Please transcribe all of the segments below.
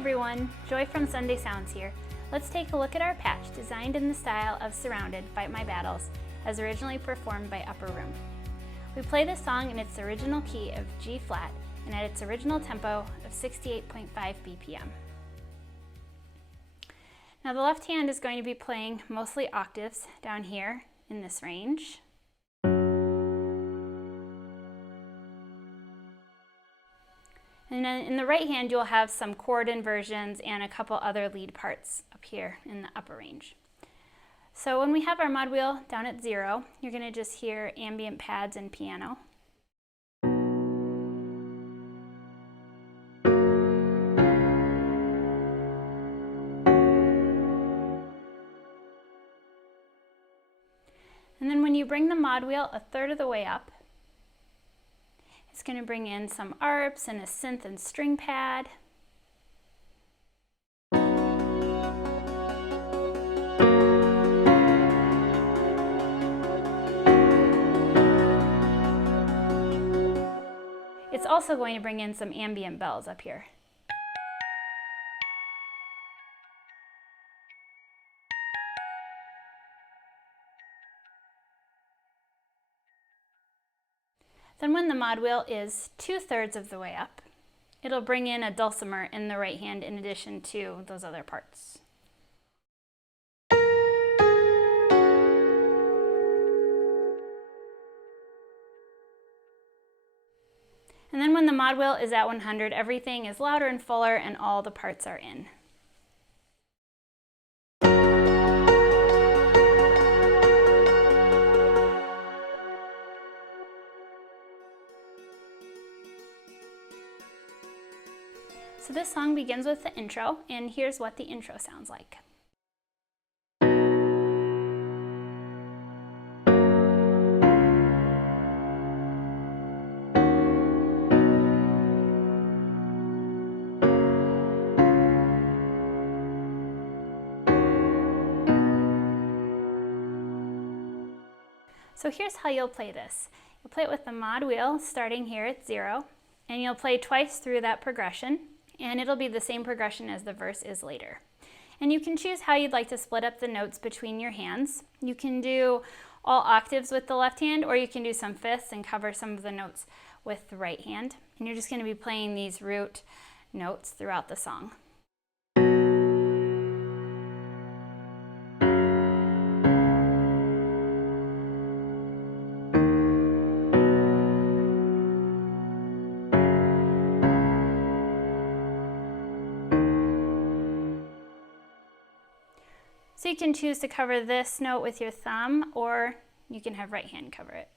everyone, Joy from Sunday Sounds here. Let's take a look at our patch designed in the style of Surrounded, Fight My Battles, as originally performed by Upper Room. We play this song in its original key of G flat and at its original tempo of 68.5 BPM. Now the left hand is going to be playing mostly octaves down here in this range. And then in the right hand, you'll have some chord inversions and a couple other lead parts up here in the upper range. So when we have our mod wheel down at 0, you're going to just hear ambient pads and piano. And then when you bring the mod wheel a third of the way up, it's going to bring in some arps and a synth and string pad. It's also going to bring in some ambient bells up here. Then when the mod wheel is 2/3 of the way up, it'll bring in a dulcimer in the right hand in addition to those other parts. And then when the mod wheel is at 100, everything is louder and fuller and all the parts are in. So this song begins with the intro, and here's what the intro sounds like. So here's how you'll play this. You'll play it with the mod wheel starting here at 0, and you'll play twice through that progression, and it'll be the same progression as the verse is later. And you can choose how you'd like to split up the notes between your hands. You can do all octaves with the left hand, or you can do some fifths and cover some of the notes with the right hand. And you're just going to be playing these root notes throughout the song. So you can choose to cover this note with your thumb, or you can have right hand cover it.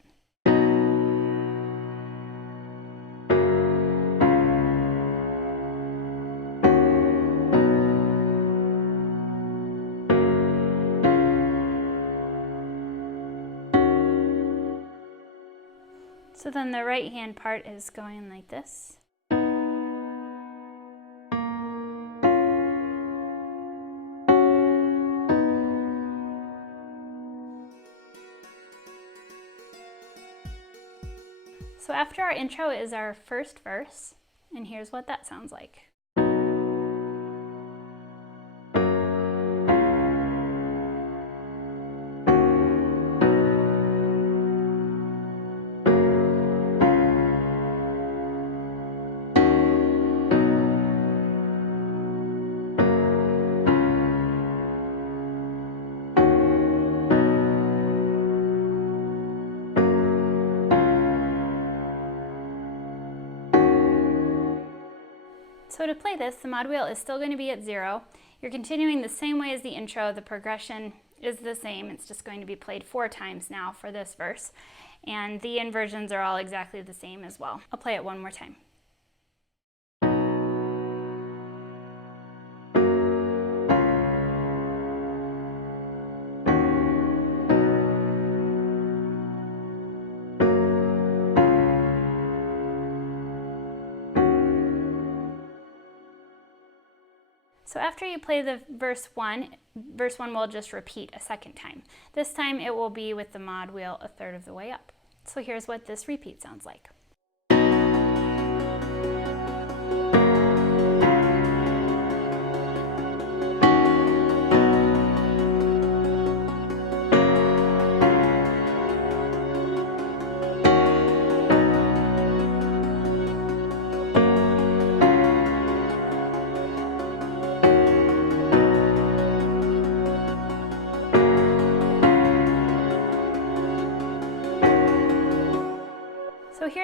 So then the right hand part is going like this. So after our intro is our first verse, and here's what that sounds like. So to play this, the mod wheel is still going to be at 0. You're continuing the same way as the intro. The progression is the same. It's just going to be played 4 times now for this verse. And the inversions are all exactly the same as well. I'll play it one more time. So after you play the verse 1 will just repeat a second time. This time it will be with the mod wheel a third of the way up. So here's what this repeat sounds like.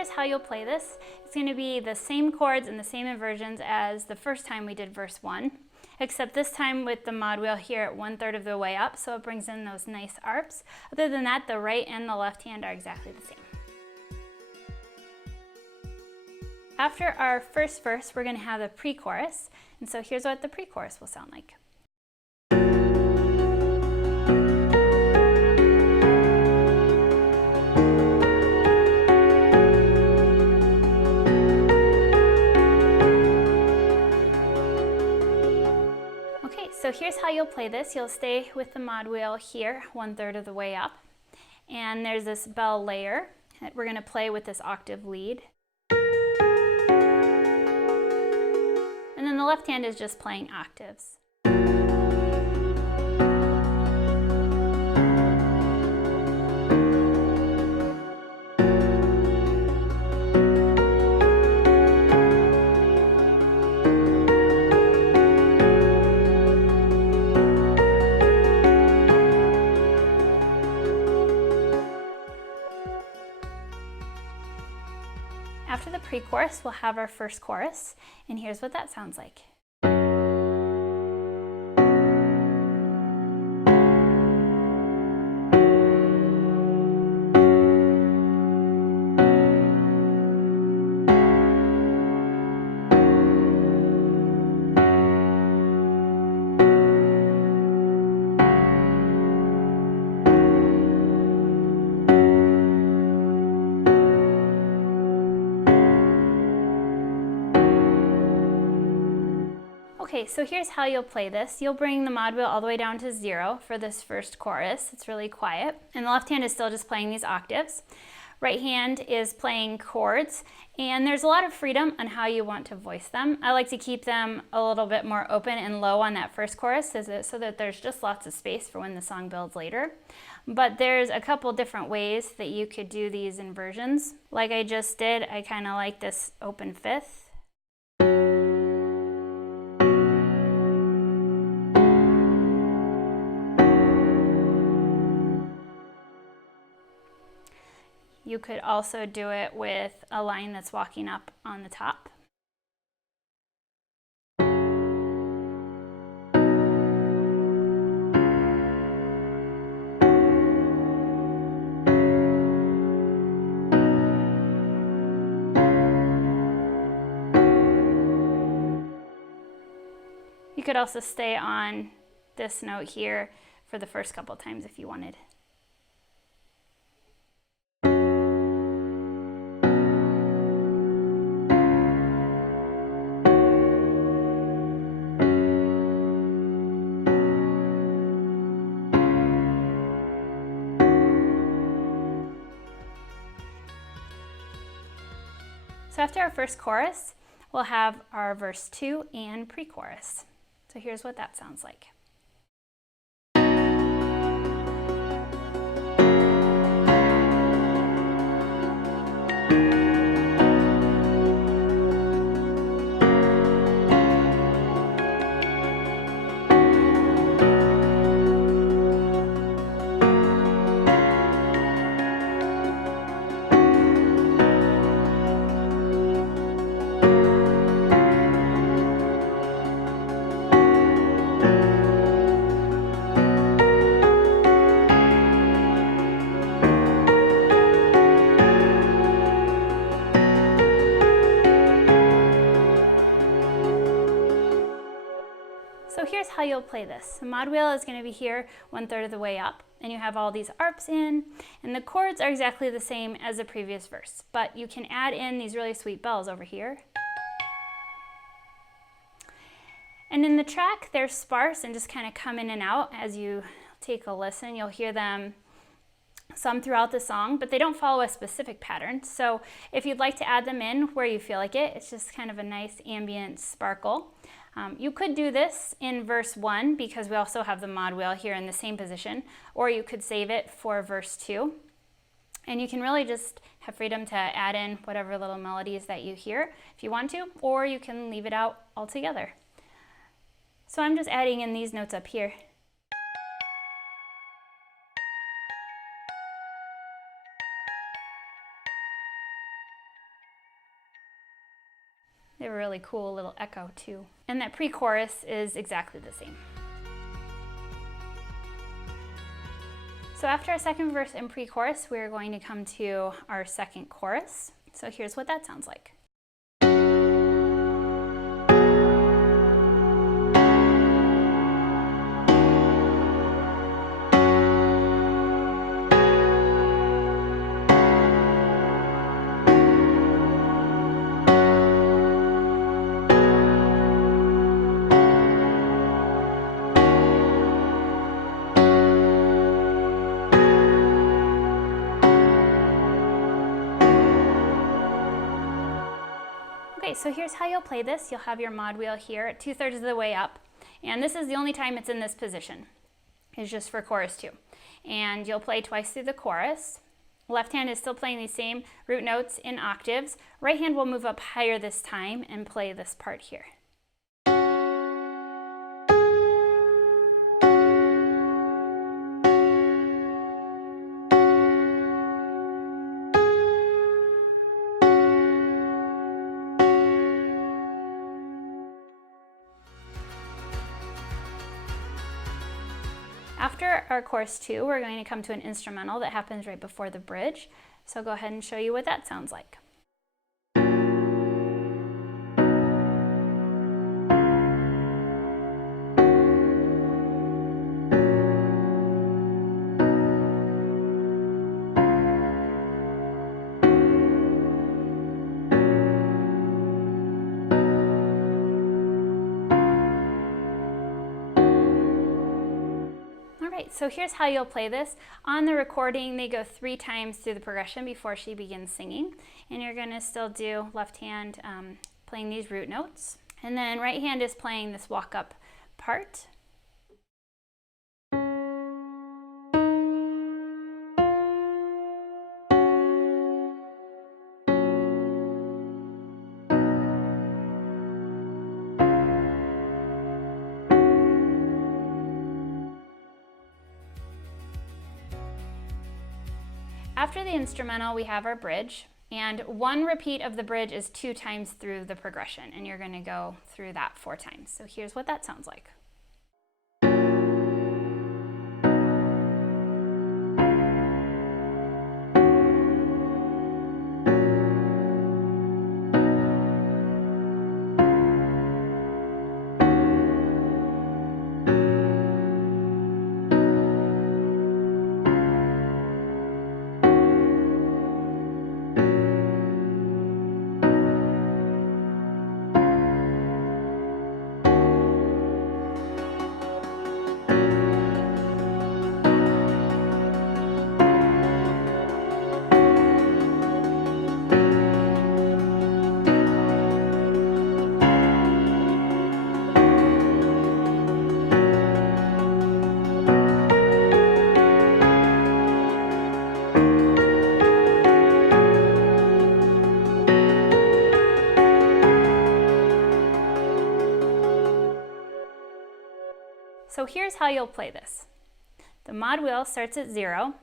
here's how you'll play this. It's going to be the same chords and the same inversions as the first time we did verse 1, except this time with the mod wheel here at 1/3 of the way up, so it brings in those nice arps. Other than that, the right and the left hand are exactly the same. After our first verse, we're going to have the pre-chorus, and so here's what the pre-chorus will sound like. So here's how you'll play this. You'll stay with the mod wheel here 1/3 of the way up, and there's this bell layer that we're going to play with this octave lead. And then the left hand is just playing octaves. After the pre-chorus, we'll have our first chorus, and here's what that sounds like. Okay, so here's how you'll play this. You'll bring the mod wheel all the way down to 0 for this first chorus. It's really quiet. And the left hand is still just playing these octaves. Right hand is playing chords, and there's a lot of freedom on how you want to voice them. I like to keep them a little bit more open and low on that first chorus so that there's just lots of space for when the song builds later. But there's a couple different ways that you could do these inversions. Like I just did, I kind of like this open fifth. You could also do it with a line that's walking up on the top. You could also stay on this note here for the first couple times if you wanted. So after our first chorus, we'll have our verse 2 and pre-chorus. So here's what that sounds like. So here's how you'll play this. The mod wheel is going to be here 1/3 of the way up, and you have all these arps in, and the chords are exactly the same as the previous verse, but you can add in these really sweet bells over here. And in the track, they're sparse and just kind of come in and out as you take a listen. You'll hear them some throughout the song, but they don't follow a specific pattern. So if you'd like to add them in where you feel like it, it's just kind of a nice ambient sparkle. You could do this in verse 1 because we also have the mod wheel here in the same position, or you could save it for verse 2. And you can really just have freedom to add in whatever little melodies that you hear if you want to, or you can leave it out altogether. So I'm just adding in these notes up here. really cool little echo too. And that pre-chorus is exactly the same. So after our second verse and pre-chorus, we're going to come to our second chorus. So here's what that sounds like. Okay, so here's how you'll play this. You'll have your mod wheel here at 2/3 of the way up, and this is the only time it's in this position. It's just for chorus 2. And you'll play twice through the chorus. Left hand is still playing these same root notes in octaves. Right hand will move up higher this time and play this part here. After our chorus 2, we're going to come to an instrumental that happens right before the bridge. So I'll go ahead and show you what that sounds like. So here's how you'll play this. On the recording, they go 3 times through the progression before she begins singing. And you're going to still do left hand playing these root notes. And then right hand is playing this walk up part. After the instrumental, we have our bridge, and 1 repeat of the bridge is 2 times through the progression, and you're going to go through that 4 times. So here's what that sounds like. So here's how you'll play this. The mod wheel starts at 0,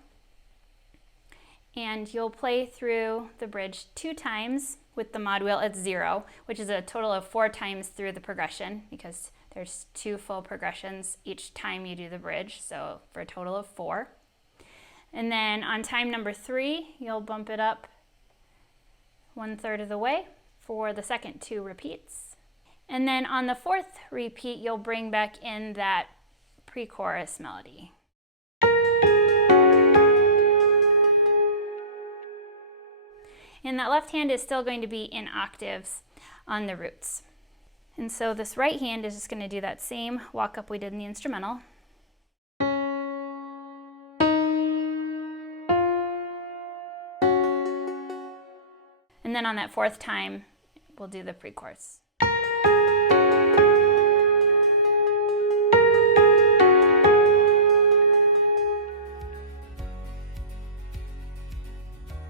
and you'll play through the bridge 2 times with the mod wheel at 0, which is a total of 4 times through the progression, because there's 2 full progressions each time you do the bridge, so for a total of 4. And then on time number 3, you'll bump it up 1/3 of the way for the second 2 repeats. And then on the 4th repeat, you'll bring back in that pre-chorus melody. And that left hand is still going to be in octaves on the roots. And so this right hand is just going to do that same walk up we did in the instrumental. And then on that 4th time, we'll do the pre-chorus.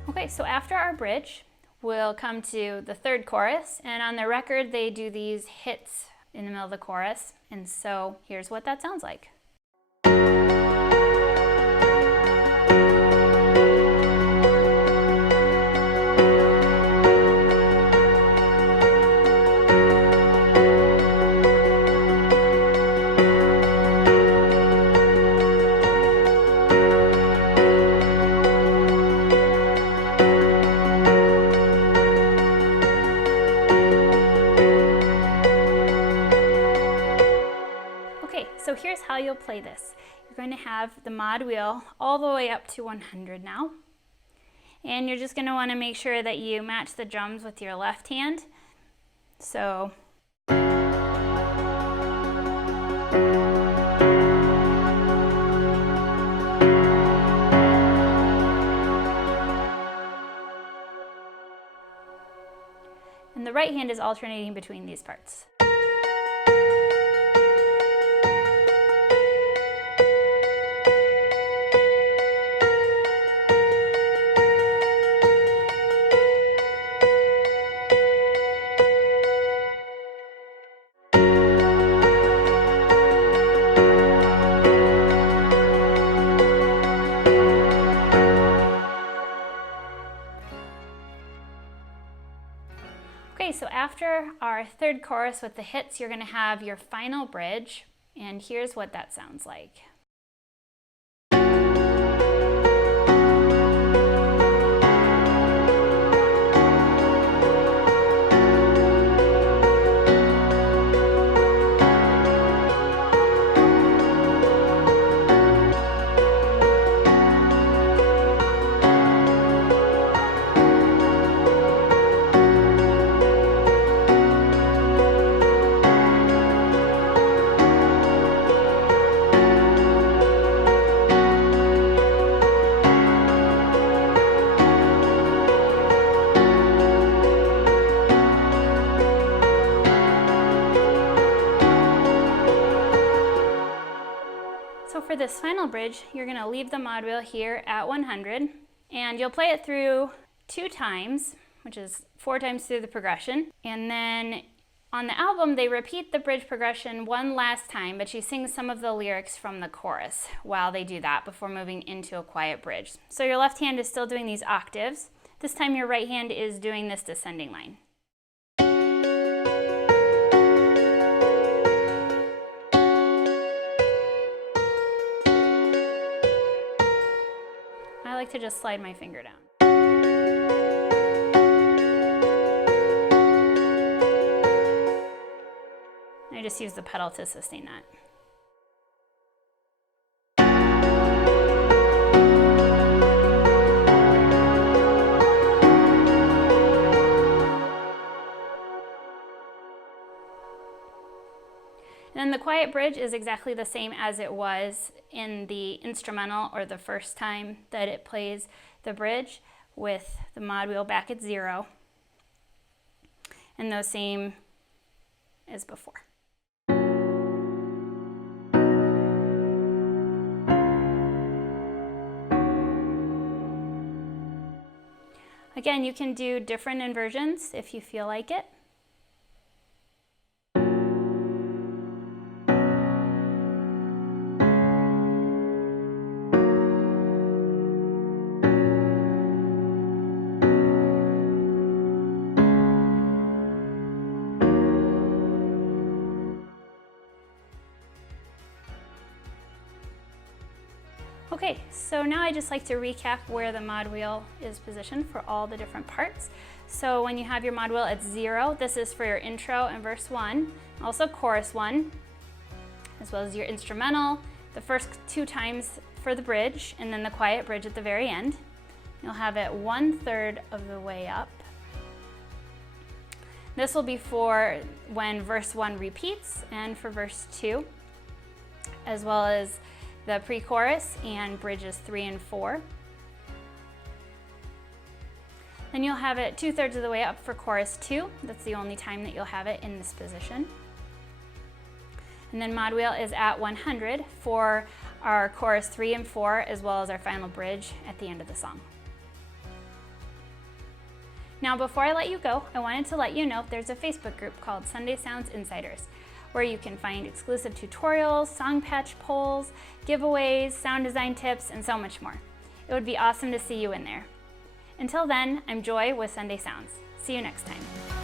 Okay, so after our bridge, we'll come to the 3rd chorus, and on the record they do these hits in the middle of the chorus, and so here's what that sounds like. here's how you'll play this. You're going to have the mod wheel all the way up to 100 now. And you're just going to want to make sure that you match the drums with your left hand. So and the right hand is alternating between these parts. Okay, so after our third chorus with the hits, you're going to have your final bridge, and here's what that sounds like. So for this final bridge, you're going to leave the mod wheel here at 100, and you'll play it through 2 times, which is 4 times through the progression. And then on the album, they repeat the bridge progression one last time, but she sings some of the lyrics from the chorus while they do that before moving into a quiet bridge. So your left hand is still doing these octaves. This time your right hand is doing this descending line. I like to just slide my finger down. I just use the pedal to sustain that. And then the quiet bridge is exactly the same as it was in the instrumental, or the first time that it plays the bridge, with the mod wheel back at 0, and those same as before. Again, you can do different inversions if you feel like it. Okay, so now I just like to recap where the mod wheel is positioned for all the different parts. So when you have your mod wheel at 0, this is for your intro and verse 1, also chorus 1, as well as your instrumental, the first 2 times for the bridge, and then the quiet bridge at the very end. You'll have it 1/3 of the way up. This will be for when verse 1 repeats, and for verse 2, as well as the pre-chorus and bridges 3 and 4. Then you'll have it 2/3 of the way up for chorus 2. That's the only time that you'll have it in this position. And then mod wheel is at 100 for our chorus 3 and 4, as well as our final bridge at the end of the song. Now, before I let you go, I wanted to let you know there's a Facebook group called Sunday Sounds Insiders, where you can find exclusive tutorials, song patch polls, giveaways, sound design tips, and so much more. It would be awesome to see you in there. Until then, I'm Joy with Sunday Sounds. See you next time.